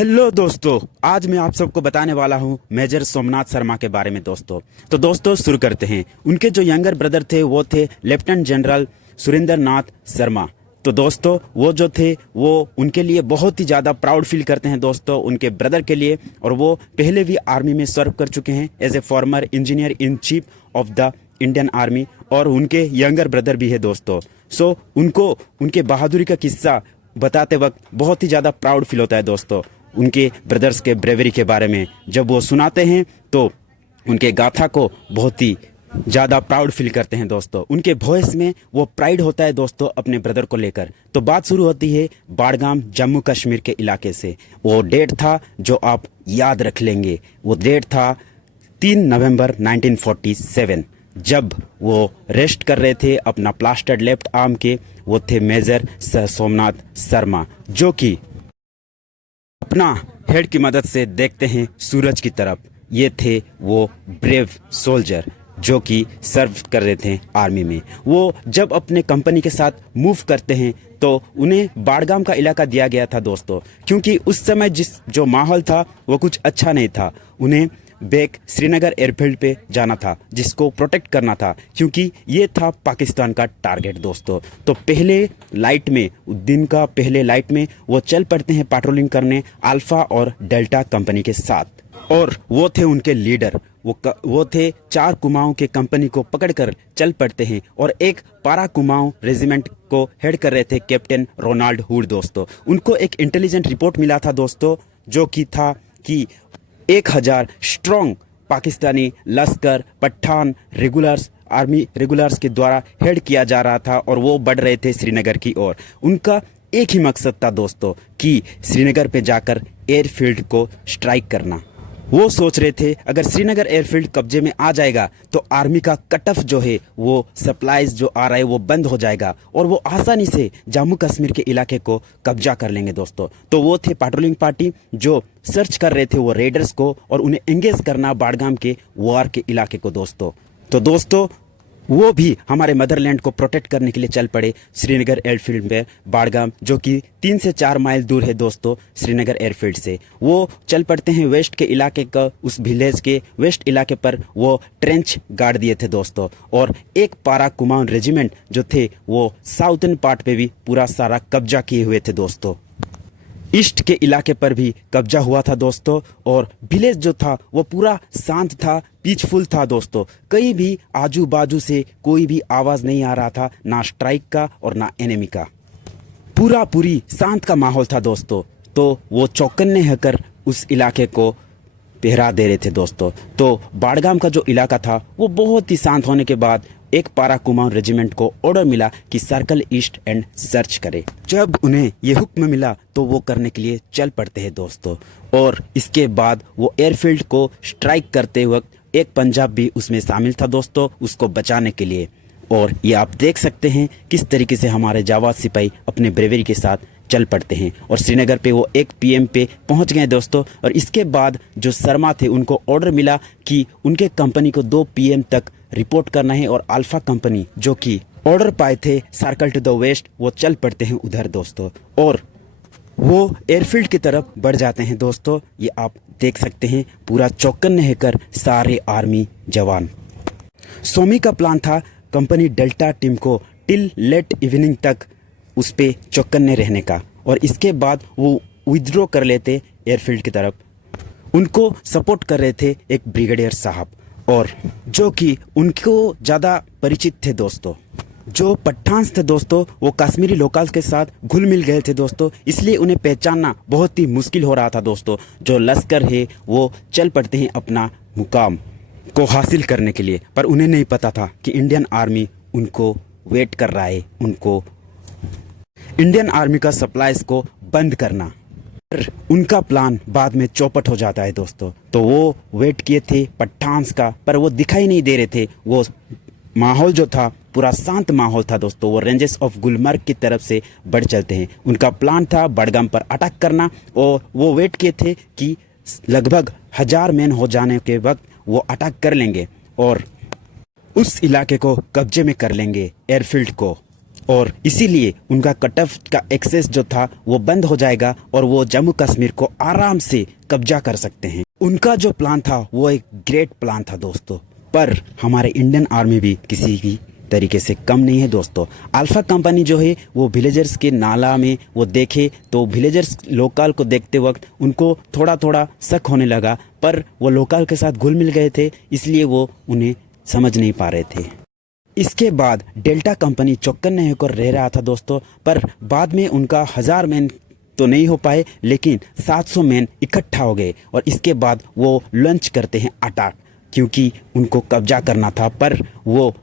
Hello दोस्तों, आज मैं आप सबको बताने वाला हूं मेजर सोमनाथ शर्मा के बारे में दोस्तों। तो दोस्तों शुरू करते हैं। उनके जो यंगर ब्रदर थे वो थे लेफ्टिनेंट जनरल सुरेंद्र नाथ शर्मा। तो दोस्तों वो जो थे वो उनके लिए बहुत ही ज़्यादा प्राउड फील करते हैं दोस्तों, उनके ब्रदर के लिए। और वो पहले भी आर्मी में सर्व कर चुके हैं as a former engineer in chief of the Indian army. और उनके यंगर ब्रदर भी है दोस्तों। सो उनको उनके बहादुरी का किस्सा बताते वक्त बहुत ही ज़्यादा प्राउड फील होता है दोस्तों। उनके ब्रदर्स के ब्रेवरी के बारे में जब वो सुनाते हैं तो उनके गाथा को बहुत ही ज़्यादा प्राउड फील करते हैं दोस्तों। उनके वॉइस में वो प्राइड होता है दोस्तों अपने ब्रदर को लेकर। तो बात शुरू होती है बाड़गाम जम्मू कश्मीर के इलाके से। वो डेट था जो आप याद रख लेंगे। वो डेट था 3 नवंबर 1947, जब वो रेस्ट कर रहे थे अपना प्लास्टर्ड लेफ्ट आर्म के। वो थे मेजर सर सोमनाथ शर्मा, जो कि अपना हेड की मदद से देखते हैं सूरज की तरफ। ये थे वो ब्रेव सोल्जर जो कि सर्व कर रहे थे आर्मी में। वो जब अपने कंपनी के साथ मूव करते हैं तो उन्हें बाड़गाम का इलाका दिया गया था दोस्तों, क्योंकि उस समय जो माहौल था वो कुछ अच्छा नहीं था। उन्हें बैक श्रीनगर एयरफील्ड पे जाना था, जिसको प्रोटेक्ट करना था, क्योंकि ये था पाकिस्तान का टारगेट दोस्तों। तो पहले लाइट में, दिन का पहले लाइट में वो चल पड़ते हैं पेट्रोलिंग करने अल्फा और डेल्टा कंपनी के साथ। और वो थे उनके लीडर। वो थे 4 कुमाऊं के कंपनी को पकड़कर चल पड़ते हैं और एक पारा कुमाऊं रेजिमेंट को हेड कर रहे थे कैप्टन रोनाल्ड हुड दोस्तों। उनको एक इंटेलिजेंट रिपोर्ट मिला था दोस्तों, जो कि था कि 1000 स्ट्रॉन्ग पाकिस्तानी लश्कर पठान रेगुलर्स आर्मी रेगुलर्स के द्वारा हेड किया जा रहा था और वो बढ़ रहे थे श्रीनगर की ओर। उनका एक ही मकसद था दोस्तों कि श्रीनगर पे जाकर एयरफील्ड को स्ट्राइक करना। वो सोच रहे थे अगर श्रीनगर एयरफील्ड कब्जे में आ जाएगा तो आर्मी का कट ऑफ जो है, वो सप्लाईज जो आ रहा है वो बंद हो जाएगा और वो आसानी से जम्मू कश्मीर के इलाके को कब्जा कर लेंगे दोस्तों। तो वो थे पेट्रोलिंग पार्टी जो सर्च कर रहे थे वो रेडर्स को और उन्हें एंगेज करना बाड़गाम के वार के इलाके को दोस्तों। तो दोस्तों वो भी हमारे मदरलैंड को प्रोटेक्ट करने के लिए चल पड़े श्रीनगर एयरफील्ड में बाड़गाम, जो कि 3 से 4 माइल दूर है दोस्तों श्रीनगर एयरफील्ड से। वो चल पड़ते हैं वेस्ट के इलाके का, उस विलेज के वेस्ट इलाके पर वो ट्रेंच गाड़ दिए थे दोस्तों। और एक पारा कुमाऊं रेजिमेंट जो थे वो साउथर्न पार्ट पे भी पूरा सारा कब्जा किए हुए थे दोस्तों। ईस्ट के इलाके पर भी कब्जा हुआ था दोस्तों। और विलेज जो था वो पूरा शांत था, पीसफुल था दोस्तों। कहीं भी आजू बाजू से कोई भी आवाज़ नहीं आ रहा था, ना स्ट्राइक का और ना एनिमी का। पूरी शांत का माहौल था दोस्तों। तो वो चौकन्ने होकर उस इलाके को पहरा दे रहे थे दोस्तों। तो बाड़गाम का जो इलाका था वो बहुत ही शांत होने के बाद एक पारा कुमाऊं रेजिमेंट को ऑर्डर मिला कि सर्कल ईस्ट एंड सर्च करे। जब उन्हें ये हुक्म मिला तो वो करने के लिए चल पड़ते हैं दोस्तों। और इसके बाद वो एयरफील्ड को स्ट्राइक करते वक्त एक पंजाब भी उसमें शामिल था दोस्तों, उसको बचाने के लिए। और ये आप देख सकते हैं किस तरीके से हमारे जावाद सिपाही अपने ब्रेवरी के साथ चल पड़ते हैं और श्रीनगर पे वो 1 PM पे पहुंच गए दोस्तों। और इसके बाद जो शर्मा थे उनको ऑर्डर मिला कि उनके कंपनी को 2 PM तक रिपोर्ट करना है। और अल्फा कंपनी जो कि ऑर्डर पाए थे सर्कल टू द वेस्ट, वो चल पड़ते हैं उधर दोस्तों और वो एयरफील्ड की तरफ बढ़ जाते हैं दोस्तों। ये आप देख सकते हैं पूरा चौकन्ने होकर सारे आर्मी जवान। सोमी का प्लान था कंपनी डेल्टा टीम को टिल लेट इवनिंग तक उस पे चौकन्ने रहने का, और इसके बाद वो विथड्रॉ कर लेते एयरफील्ड की तरफ। उनको सपोर्ट कर रहे थे एक ब्रिगेडियर साहब, और जो कि उनको ज़्यादा परिचित थे दोस्तों। जो पठान्स थे दोस्तों वो कश्मीरी लोकल्स के साथ घुल मिल गए थे दोस्तों, इसलिए उन्हें पहचानना बहुत ही मुश्किल हो रहा था दोस्तों। जो लश्कर है वो चल पड़ते हैं अपना मुकाम को हासिल करने के लिए, पर उन्हें नहीं पता था कि इंडियन आर्मी उनको वेट कर रहा है, उनको इंडियन आर्मी का सप्लाईज को बंद करना। उनका प्लान बाद में चौपट हो जाता है दोस्तों। तो वो वेट किए थे पठान्स का, पर वो दिखाई नहीं दे रहे थे। वो माहौल जो था पूरा शांत माहौल था दोस्तों। वो रेंजेस ऑफ गुलमर्ग की तरफ से बढ़ चलते हैं। उनका प्लान था बड़गाम पर अटैक करना, और वो वेट किए थे कि लगभग 1000 मैन हो जाने के वक्त वो अटैक कर लेंगे और उस इलाके को कब्जे में कर लेंगे एयरफील्ड को। और इसीलिए उनका कट ऑफ का एक्सेस जो था वो बंद हो जाएगा और वो जम्मू कश्मीर को आराम से कब्जा कर सकते हैं। उनका जो प्लान था वो एक ग्रेट प्लान था दोस्तों, पर हमारे इंडियन आर्मी भी किसी भी तरीके से कम नहीं है दोस्तों। अल्फा कंपनी जो है वो विलेजर्स के नाला में वो देखे तो विलेजर्स लोकल को देखते वक्त उनको थोड़ा थोड़ा शक होने लगा, पर वो लोकल के साथ घुल मिल गए थे, इसलिए वो उन्हें समझ नहीं पा रहे थे। इसके बाद डेल्टा कंपनी चौकन्ने नहीं होकर रह रहा था दोस्तों, पर बाद में उनका 1000 मैन तो नहीं हो पाए, लेकिन 700 मैन इकट्ठा हो गए और इसके बाद वो लॉन्च करते हैं अटैक, क्योंकि उनको कब्जा करना था। पर वो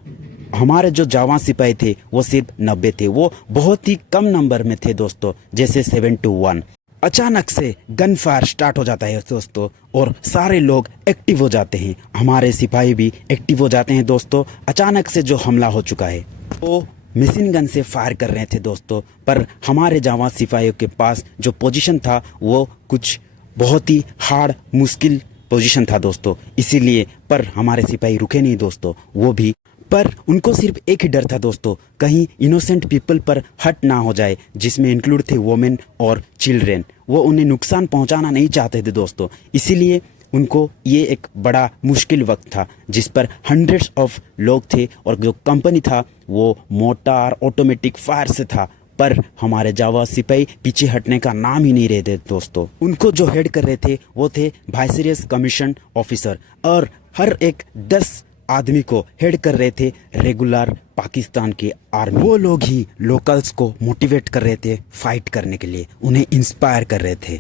हमारे जो जवान सिपाही थे वो सिर्फ 90 थे, वो बहुत ही कम नंबर में थे दोस्तों, जैसे 7 to 1। अचानक से गन फायर स्टार्ट हो जाता है दोस्तों और सारे लोग एक्टिव हो जाते हैं, हमारे सिपाही भी एक्टिव हो जाते हैं दोस्तों। अचानक से जो हमला हो चुका है वो मशीन गन से फायर कर रहे थे दोस्तों, पर हमारे जवान सिपाहियों के पास जो पोजीशन था वो कुछ बहुत ही हार्ड मुश्किल पोजीशन था दोस्तों, इसीलिए पर हमारे सिपाही रुके नहीं दोस्तों, वो भी पर उनको सिर्फ एक ही डर था दोस्तों, कहीं इनोसेंट पीपल पर हट ना हो जाए, जिसमें इंक्लूड थे वोमेन और चिल्ड्रेन। वो उन्हें नुकसान पहुंचाना नहीं चाहते थे दोस्तों, इसीलिए उनको ये एक बड़ा मुश्किल वक्त था जिस पर हंड्रेड्स ऑफ लोग थे और जो कंपनी था वो मोटार ऑटोमेटिक फायर से था, पर हमारे जावा सिपाही पीछे हटने का नाम ही नहीं रहे थे दोस्तों। उनको जो हेड कर रहे थे वो थे वाइसरॉयस कमीशन ऑफिसर और हर एक 10 आदमी को हेड कर रहे थे रेगुलर पाकिस्तान के आर्मी। वो लोग ही लोकल्स को मोटिवेट कर रहे थे फाइट करने के लिए, उन्हें इंस्पायर कर रहे थे।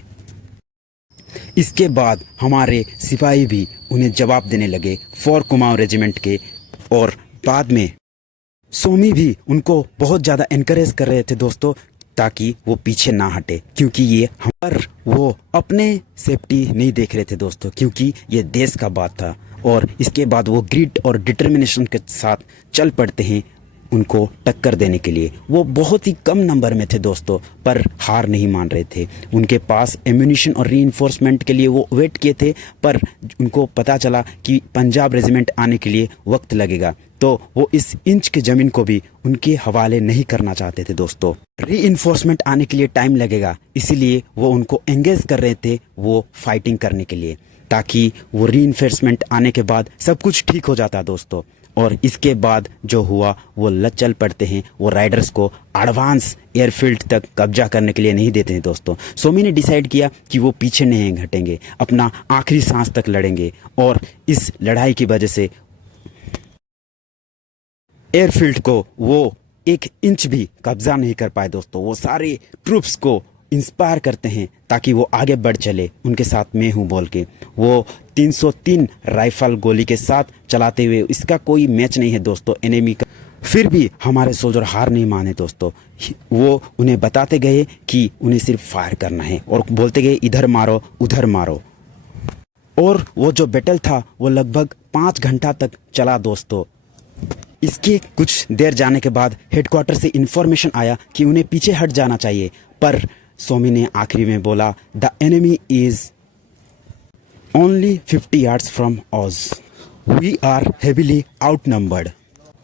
इसके बाद हमारे सिपाही भी उन्हें जवाब देने लगे फॉर कुमाऊं रेजिमेंट के, और बाद में सोमी भी उनको बहुत ज़्यादा एनकरेज कर रहे थे दोस्तों, ताकि वो पीछे ना हटे, क्योंकि ये पर वो अपने सेफ्टी नहीं देख रहे थे दोस्तों, क्योंकि ये देश का बात था। और इसके बाद वो ग्रिट और डिटर्मिनेशन के साथ चल पड़ते हैं उनको टक्कर देने के लिए। वो बहुत ही कम नंबर में थे दोस्तों, पर हार नहीं मान रहे थे। उनके पास एम्यूनिशन और रीइंफोर्समेंट के लिए वो वेट किए थे, पर उनको पता चला कि पंजाब रेजिमेंट आने के लिए वक्त लगेगा, तो वो इस इंच की ज़मीन को भी उनके हवाले नहीं करना चाहते थे दोस्तों। रीइंफोर्समेंट आने के लिए टाइम लगेगा, इसीलिए वो उनको एंगेज कर रहे थे वो फाइटिंग करने के लिए, ताकि वो रीइंफोर्समेंट आने के बाद सब कुछ ठीक हो जाता दोस्तों। और इसके बाद जो हुआ वो चल पड़ते हैं, वो राइडर्स को एडवांस एयरफील्ड तक कब्जा करने के लिए नहीं देते हैं दोस्तों। सोमी ने डिसाइड किया कि वो पीछे नहीं हटेंगे, अपना आखिरी सांस तक लड़ेंगे, और इस लड़ाई की वजह से एयरफील्ड को वो 1 इंच भी कब्जा नहीं कर पाए दोस्तों। वो सारे ट्रूप्स को इंस्पायर करते हैं ताकि वो आगे बढ़ चले, उनके साथ मैं हूँ बोल के। वो 303 राइफल गोली के साथ चलाते हुए, इसका कोई मैच नहीं है दोस्तों एनिमी का, फिर भी हमारे सोल्जर हार नहीं माने दोस्तों। वो उन्हें बताते गए कि उन्हें सिर्फ फायर करना है और बोलते गए इधर मारो उधर मारो। और वो जो बैटल था वो लगभग 5 घंटा तक चला दोस्तों। इसके कुछ देर जाने के बाद हेडक्वार्टर से इन्फॉर्मेशन आया कि उन्हें पीछे हट जाना चाहिए, पर सोमी ने आखिरी में बोला the enemy is only 50 yards from us, we are heavily outnumbered.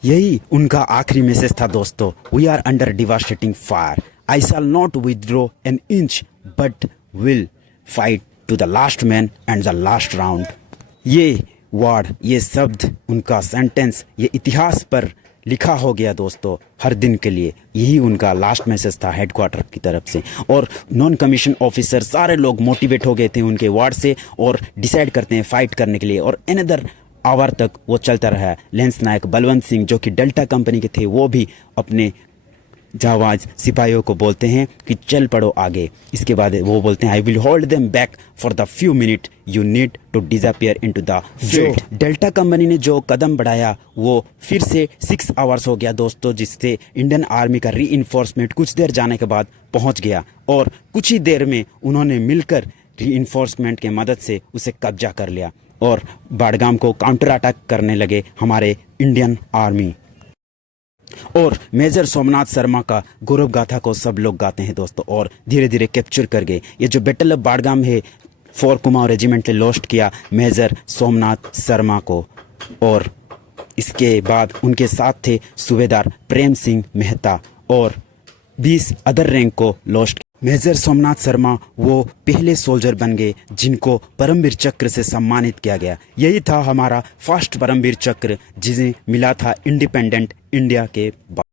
यही उनका आखिरी मैसेज था दोस्तों। We are under devastating fire, I shall not withdraw an inch but will fight to the last man and the last round. ये word, ये शब्द, उनका sentence, ये इतिहास पर लिखा हो गया दोस्तों हर दिन के लिए। यही उनका लास्ट मैसेज था हेडक्वार्टर की तरफ से। और नॉन कमीशन ऑफिसर सारे लोग मोटिवेट हो गए थे उनके वर्ड से और डिसाइड करते हैं फाइट करने के लिए। और अनदर आवर तक वो चलता रहा। लेंस नायक बलवंत सिंह जो कि डेल्टा कंपनी के थे, वो भी अपने जावाज सिपाहियों को बोलते हैं कि चल पड़ो आगे। इसके बाद वो बोलते हैं I will hold them back for the few minute, you need to disappear into the field. Delta company ने जो कदम बढ़ाया वो फिर से 6 आवर्स हो गया दोस्तों, जिससे इंडियन आर्मी का रीइंफोर्समेंट कुछ देर जाने के बाद पहुंच गया और कुछ ही देर में उन्होंने मिलकर रीइंफोर्समेंट के मदद से उसे कब्जा कर लिया और बाड़गाम को काउंटर अटैक करने लगे हमारे इंडियन आर्मी। और मेजर सोमनाथ शर्मा का गौरव गाथा को सब लोग गाते हैं दोस्तों और धीरे धीरे कैप्चर कर गए। ये जो बैटल ऑफ बाड़गाम है, 4 कुमाऊं रेजिमेंट ने लॉस्ट किया मेजर सोमनाथ शर्मा को। और इसके बाद उनके साथ थे सूबेदार प्रेम सिंह मेहता और 20 अदर रैंक को लॉस्ट किया। मेजर सोमनाथ शर्मा वो पहले सोल्जर बन गए जिनको परमवीर चक्र से सम्मानित किया गया। यही था हमारा फर्स्ट परमवीर चक्र जिसे मिला था इंडिपेंडेंट इंडिया के बाद।